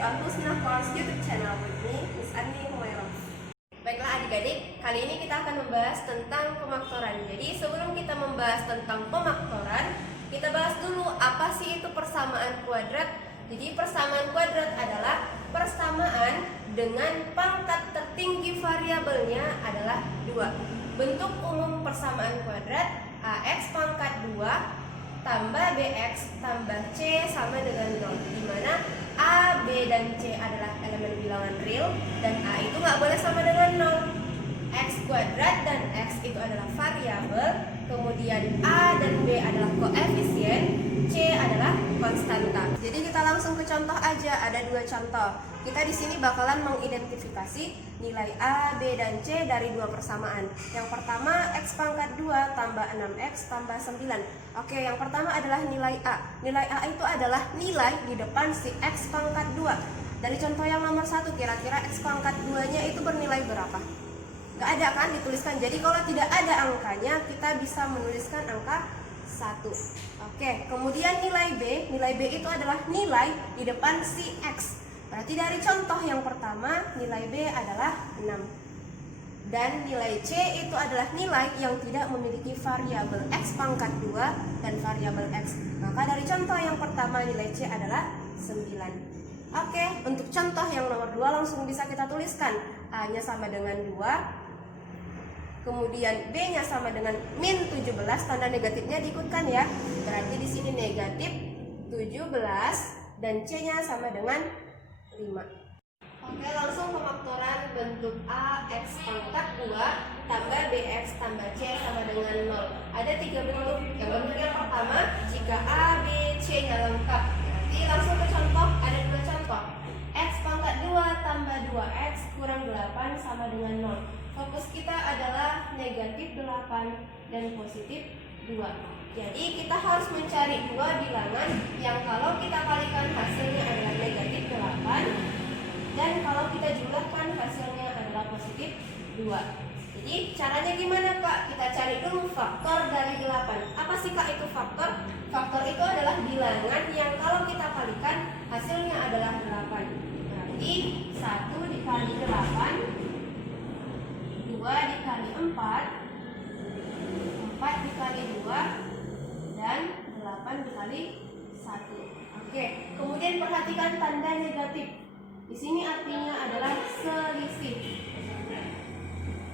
Al-Husna Course YouTube channel with me, Miss Andi Humairah. Baiklah adik-adik, kali ini kita akan membahas tentang pemaktoran. Jadi sebelum kita membahas tentang pemaktoran, kita bahas dulu apa sih itu persamaan kuadrat. Jadi persamaan kuadrat adalah persamaan dengan pangkat tertinggi variabelnya adalah 2. Bentuk umum persamaan kuadrat AX pangkat 2 tambah BX tambah C sama dengan 0, di mana A, B, dan C adalah elemen bilangan real dan A itu nggak boleh sama dengan 0. X kuadrat dan X itu adalah variabel, kemudian A dan B adalah koefisien, C adalah konstanta. Jadi kita langsung ke contoh aja, ada 2 contoh. Kita di sini bakalan mengidentifikasi nilai A, B, dan C dari 2 persamaan. Yang pertama X pangkat 2 tambah 6X tambah 9. Oke, yang pertama adalah nilai A. Nilai A itu adalah nilai di depan si X pangkat 2. Dari contoh yang nomor 1, kira-kira X pangkat 2-nya itu bernilai berapa? Gak ada kan dituliskan. Jadi kalau tidak ada angkanya, kita bisa menuliskan angka 1. Oke, kemudian nilai B itu adalah nilai di depan si X. Berarti dari contoh yang pertama, nilai B adalah 6. Dan nilai C itu adalah nilai yang tidak memiliki variabel X pangkat 2 dan variabel X. Maka dari contoh yang pertama, nilai C adalah 9. Oke, untuk contoh yang nomor 2 langsung bisa kita tuliskan. A-nya sama dengan 2. Kemudian B-nya sama dengan min 17, tanda negatifnya diikutkan ya. Berarti di sini negatif 17 dan C-nya sama dengan 5. Oke, langsung pemaktoran bentuk A X pangkat 2 tambah BX tambah C sama dengan 0. Ada 3 bentuk. Yang bentuk yang pertama, jika A, B, C-nya lengkap. Berarti langsung ke contoh, ada 2 contoh. X pangkat 2 tambah 2X kurang 8 sama dengan 0. Fokus kita adalah negatif 8 dan positif 2. Jadi kita harus mencari 2 bilangan yang kalau kita kalikan hasilnya adalah negatif 8 dan kalau kita jumlahkan hasilnya adalah positif 2. Jadi caranya gimana Kak? Kita cari dulu faktor dari 8. Apa sih Kak itu faktor? Faktor itu adalah bilangan yang kalau kita kalikan hasilnya adalah 8. Berarti 1 dikali 8, 2 dikali 4, 4 dikali 2, dan 8 dikali 1. Oke, kemudian perhatikan tanda negatif. Di sini artinya adalah selisih.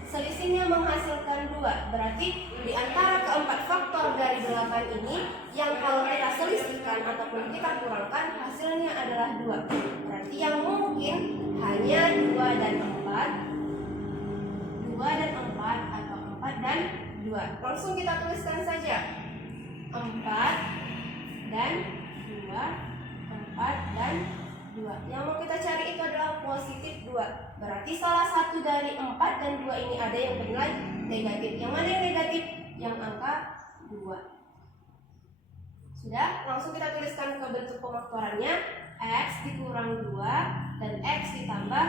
Selisihnya menghasilkan 2. Berarti di antara keempat faktor dari 8 ini, yang kalau kita selisihkan ataupun kita kurangkan, hasilnya adalah 2. Berarti yang mungkin hanya 2 dan 4, 2 dan 4 atau 4 dan 2. Langsung kita tuliskan saja 4 dan 2, 4 dan 2. Yang mau kita cari itu adalah positif 2. Berarti salah satu dari 4 dan 2 ini ada yang bernilai negatif. Yang mana yang negatif? Yang angka 2. Sudah? Langsung kita tuliskan ke bentuk pemaktorannya. X dikurang 2 dan X ditambah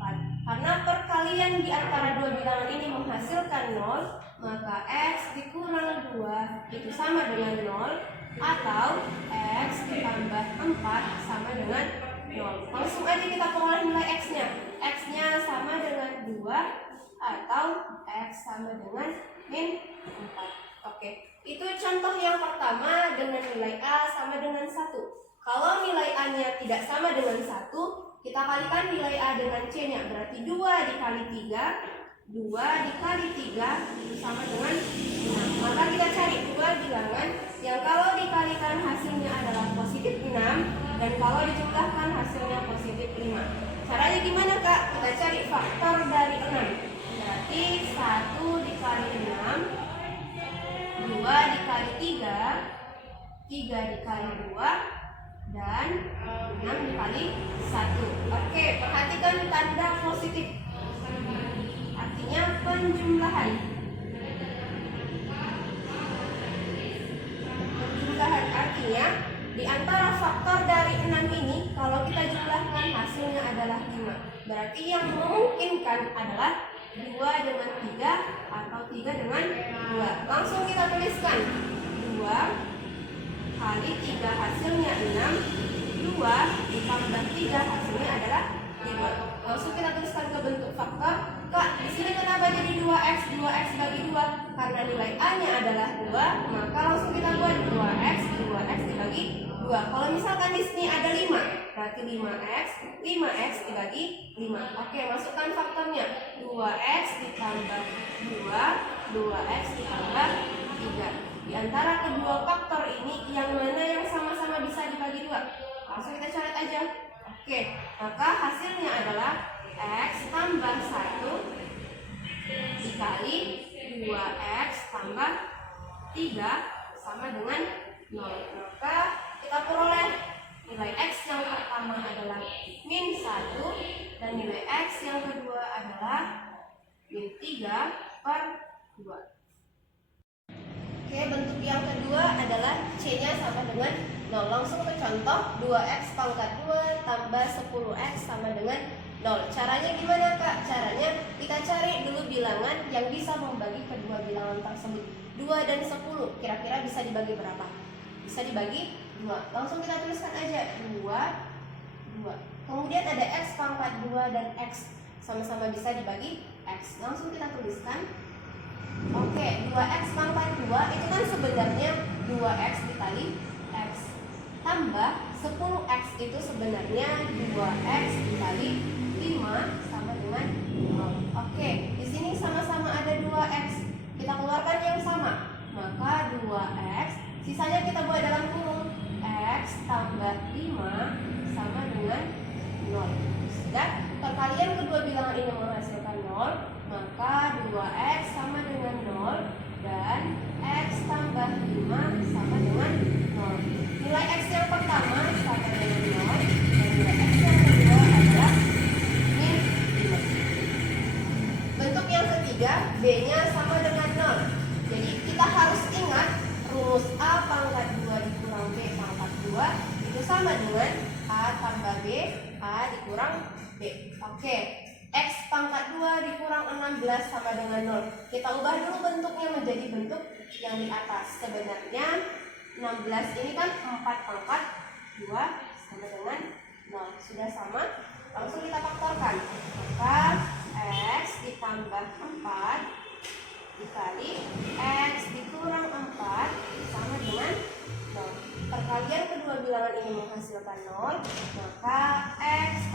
4. Karena perkalian di antara 2 bilangan ini menghasilkan 0, maka X dikurang 2 itu sama dengan 0, atau X ditambah 4 sama dengan 0. Langsung aja kita peroleh nilai X-nya. X-nya sama dengan 2 atau X sama dengan min 4. Oke, itu contoh yang pertama dengan nilai A sama dengan 1. Kalau nilai A-nya tidak sama dengan 1, kita kalikan nilai A dengan C-nya. Berarti 2 dikali 3, 2 dikali 3 itu sama dengan 6. Maka kita cari 2 bilangan yang kalau dikalikan hasilnya adalah positif 6 dan kalau dijumlahkan hasilnya positif 5. Caranya gimana Kak? Kita cari faktor dari 6. Berarti 1 dikali 6, 2 dikali 3, 3 dikali 2, dan 6 dikali 1. Oke, perhatikan tanda positif. Artinya penjumlahan. Penjumlahan artinya di antara faktor dari 6 ini kalau kita jumlahkan hasilnya adalah 5. Berarti yang memungkinkan adalah 2 dengan 3 atau 3 dengan 2. Langsung kita tuliskan 2 kali 3 hasilnya 6, 2 ditambah 3 hasilnya 2. Kalau misalkan di sini ada 5, berarti 5x dibagi 5. Oke, masukkan faktornya. 2x ditambah 2, 2x ditambah 3. Di antara kedua faktor ini, yang mana yang sama-sama bisa dibagi 2? Langsung kita coret aja. Oke, maka hasilnya adalah x tambah 1 dikali 2x tambah 3 sama dengan 0. Maka kita peroleh nilai x yang pertama adalah min 1 dan nilai x yang kedua adalah min 3/2. Oke, bentuk yang kedua adalah c-nya sama dengan 0. Langsung ke contoh, 2x pangkat 2 tambah 10x sama dengan 0. Caranya gimana, Kak? Caranya kita cari dulu bilangan yang bisa membagi kedua bilangan tersebut. 2 dan 10 kira-kira bisa dibagi berapa? Bisa dibagi 2. Langsung kita tuliskan aja 2. Kemudian ada x pangkat 2 dan x sama-sama bisa dibagi x. Langsung kita tuliskan. Oke, 2x pangkat 2 itu kan sebenarnya 2x dikali x tambah 10x itu sebenarnya 2x dikali 5 sama dengan 0. Oke, di sini sama-sama ada 2x. Kita keluarkan yang sama. Maka 2x, sisanya kita buat dalam kurung. X tambah 5 sama dengan 0. Sudah, perkalian kedua bilangan ini menghasilkan 0. Maka 2x sama dengan 0 dan x tambah 5 sama dengan 0. Nilai x yang pertama sama dengan 0 dan nilai x yang kedua adalah min 5. Bentuk yang ketiga, b-nya sama dengan 0. Jadi kita harus ingat rumus a pangkat 2 dikurang b pangkat 2 itu sama dengan a tambah b, a dikurang b. Oke. X pangkat 2 dikurang 16 sama dengan 0. Kita ubah dulu bentuknya menjadi bentuk yang di atas. Sebenarnya 16 ini kan 4 pangkat 2 sama dengan 0. Sudah sama? Langsung kita faktorkan. Maka x ditambah 4 dikali x dikurang 4 sama dengan 0. Perkalian kedua bilangan ini menghasilkan 0. Maka x